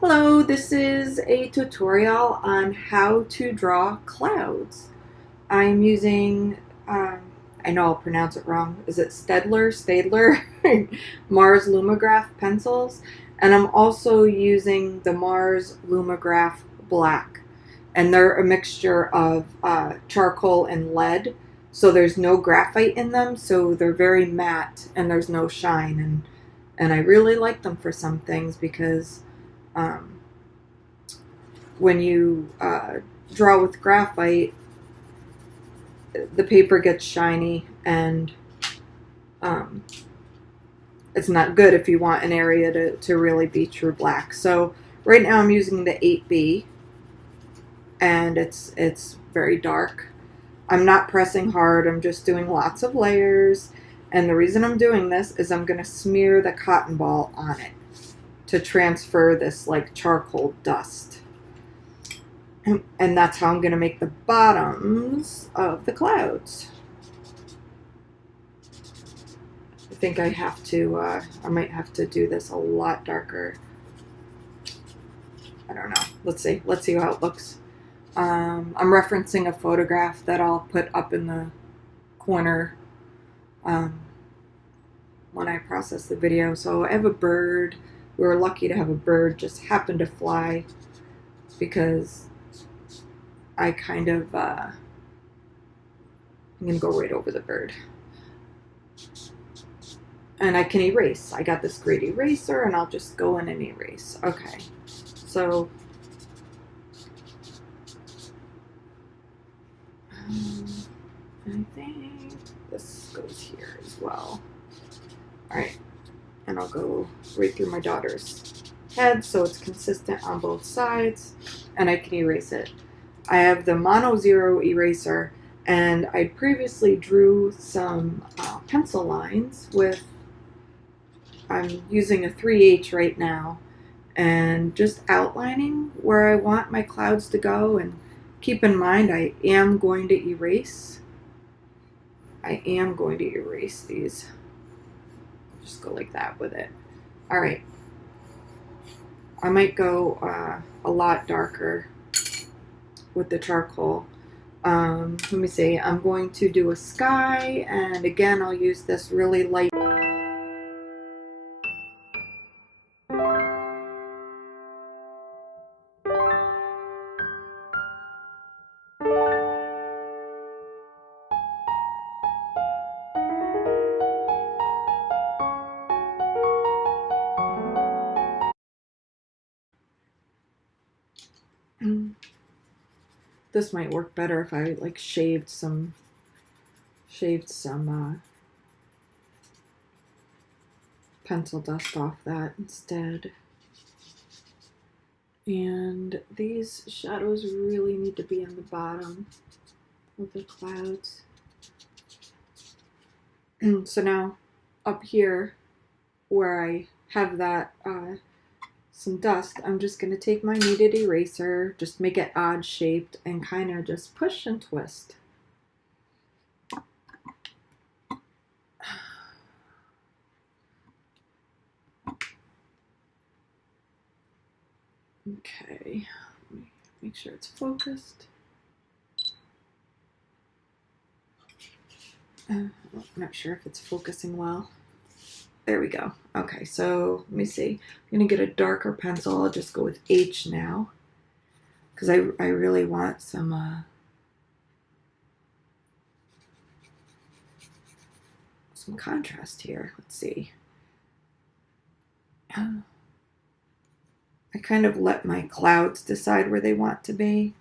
Hello, this is a tutorial on how to draw clouds. I'm using, I know I'll pronounce it wrong, is it Stadler, Mars Lumograph pencils, and I'm also using the Mars Lumograph Black, and they're a mixture of charcoal and lead, so there's no graphite in them, so they're very matte and there's no shine, and I really like them for some things because um, when you draw with graphite, the paper gets shiny and um, it's not good if you want an area to really be true black. So right now I'm using the 8B and it's very dark. I'm not pressing hard, I'm just doing lots of layers, and the reason I'm doing this is I'm going to smear the cotton ball on it to transfer this like charcoal dust. And that's how I'm going to make the bottoms of the clouds. I think I have to, I might have to do this a lot darker. I don't know. Let's see how it looks. I'm referencing a photograph that I'll put up in the corner um, when I process the video. So I have a bird. We were lucky to have a bird just happen to fly because I kind of, I'm going to go right over the bird. And I can erase. I got this great eraser and I'll just go in and erase. Okay, so I think this goes here as well. All right, and I'll go right through my daughter's head so it's consistent on both sides and I can erase it. I have the Mono Zero eraser and I previously drew some pencil lines with, I'm using a 3H right now, and just outlining where I want my clouds to go. And keep in mind, I am going to erase. I am going to erase these. Just go like that with it. All right. I might go a lot darker with the charcoal. Let me see. I'm going to do a sky, and again, I'll use this really light. This might work better if I like shaved some pencil dust off that instead. And these shadows really need to be on the bottom of the clouds. So now up here where I have that some dust, I'm just going to take my kneaded eraser, just make it odd shaped and kind of just push and twist. Okay, let me make sure it's focused. I'm not sure if it's focusing well. There we go. Okay, so let me see. I'm going to get a darker pencil. I'll just go with H now because I really want some contrast here. Let's see. I kind of let my clouds decide where they want to be.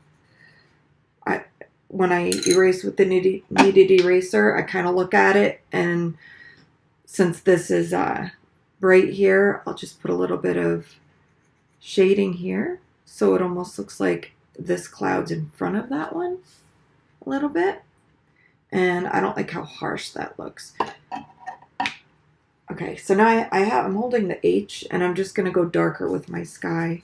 When I erase with the kneaded eraser, I kind of look at it, and since this is bright here, I'll just put a little bit of shading here so it almost looks like this cloud's in front of that one a little bit. And I don't like how harsh that looks. Okay, so now I'm holding the H, and I'm just going to go darker with my sky.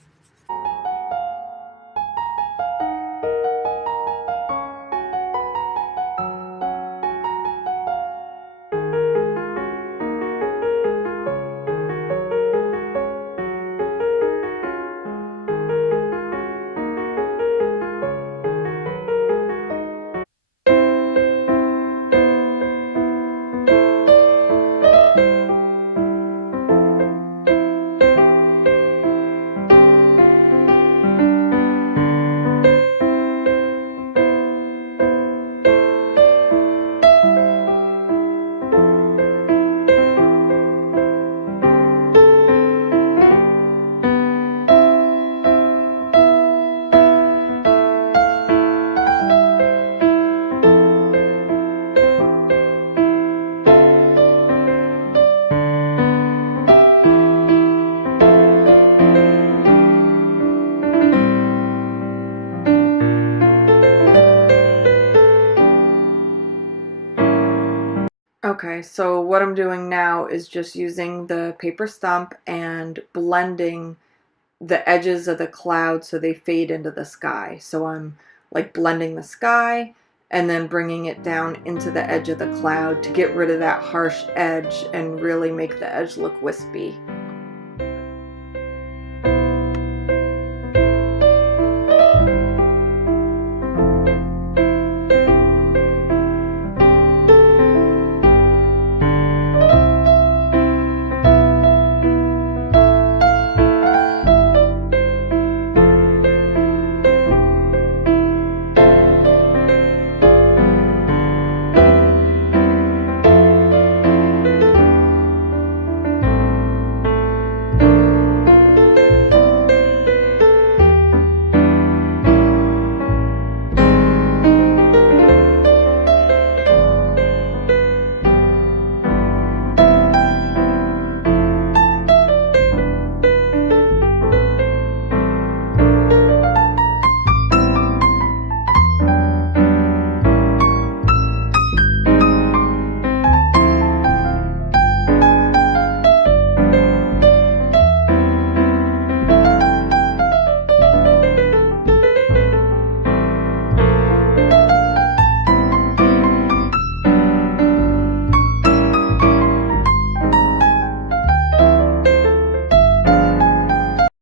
Okay, so what I'm doing now is just using the paper stump and blending the edges of the cloud so they fade into the sky. So I'm like blending the sky and then bringing it down into the edge of the cloud to get rid of that harsh edge and really make the edge look wispy.